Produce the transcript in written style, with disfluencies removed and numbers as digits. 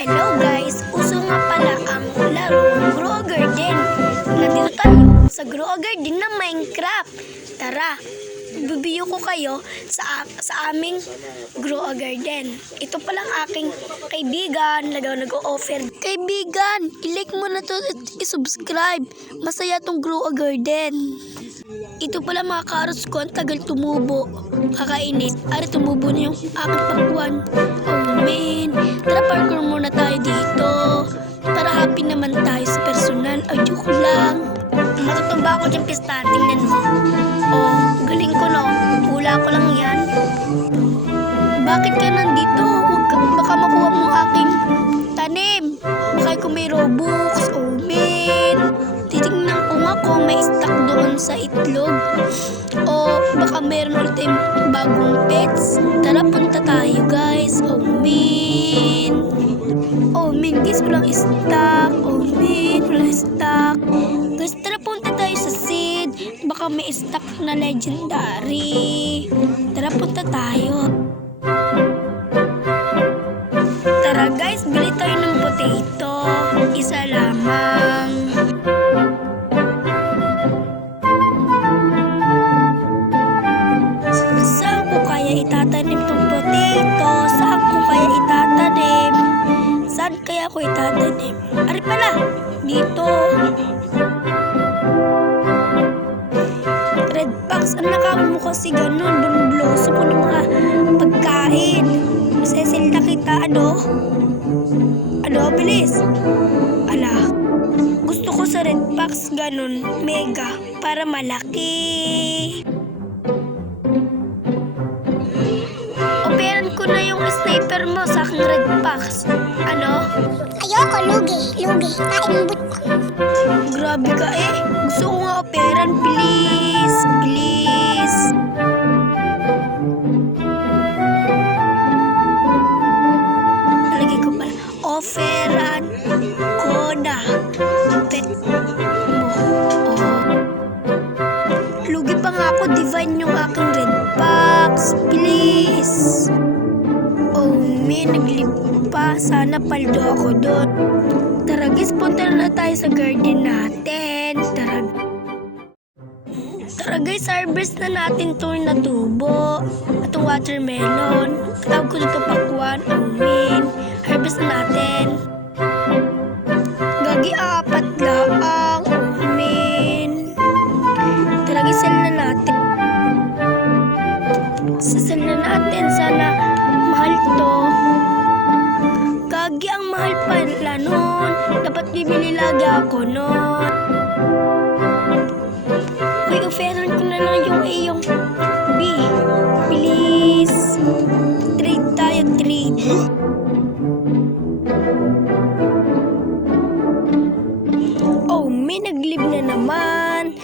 Hello guys! Uso nga pala ang laro Grow a Garden. Nandito tayo sa Grow a Garden na Minecraft. Tara, bibiyo ko kayo sa aming Grow a Garden. Ito palang aking kaibigan na nag-o-offer. Kaibigan, i-like mo na to at i-subscribe. Masaya tong Grow a Garden. Ito pala mga carrots ko, ang tagal tumubo. Kakainit. Ari, tumubo na yung aking pakwan. Oh man. Tara, parkour muna tayo dito. Para happy naman tayo sa personal. Ay, joke lang. Matutumba ako dyan pista. Tingnan mo. Oh, galing ko no. Hula ko lang yan. Bakit ka nandito? Baka makuha mo aking tanim. Baka kung may Robux. Oh man. Titignan ko nga kung may stock doon sa itlog. O baka meron ulit tayong bagong pets. Tara, punta tayo guys. Oh man. Oh man, guys, walang stock. Oh man, walang stock. Guys, tara, punta tayo sa seed. Baka may stock na legendary. Tara, punta tayo. Tara guys, bili tayo ng potato. Isa lamang. Saan ko kaya itatanim tong potato? Saan ko kaya itatanim? Saan kaya ko itatanim? Ari pala, dito. Red Fox, ang nakawin mo kasi ganun. Bunubloso po ng mga pagkain. Masesil na kita, ano? Ano, bilis? Ala, gusto ko sa Red Fox ganun, mega, para malaki. Operan ko na yung sniper mo sa aking Red Fox. Ano? Ayoko, lugi. Kain mo Grabe ka eh. Gusto ko nga operan, please. Please. Nalagay ko pala. Operan ko na. Pet mo. Oh. Lugi pa nga ako. Divine yung aking Red Fox. Please. Oh, may naglib pa. Sana paldo ako doon. Tara guys, punta na tayo sa garden natin. Tara guys, harvest na natin itong natubo. Itong watermelon. Tawag ko dito pakwan. Oh man. Harvest na natin. Gagi, apat lang. Oh man. Tara guys, sell na natin. Sasell na natin. Sana mahal to. Gagi, ang mahal pala nun. Dapat bibili lagi ako nun. Uy, offeran ko na lang yung iyong B. Please. Trade tayo, trade. Oh, may naglib na naman.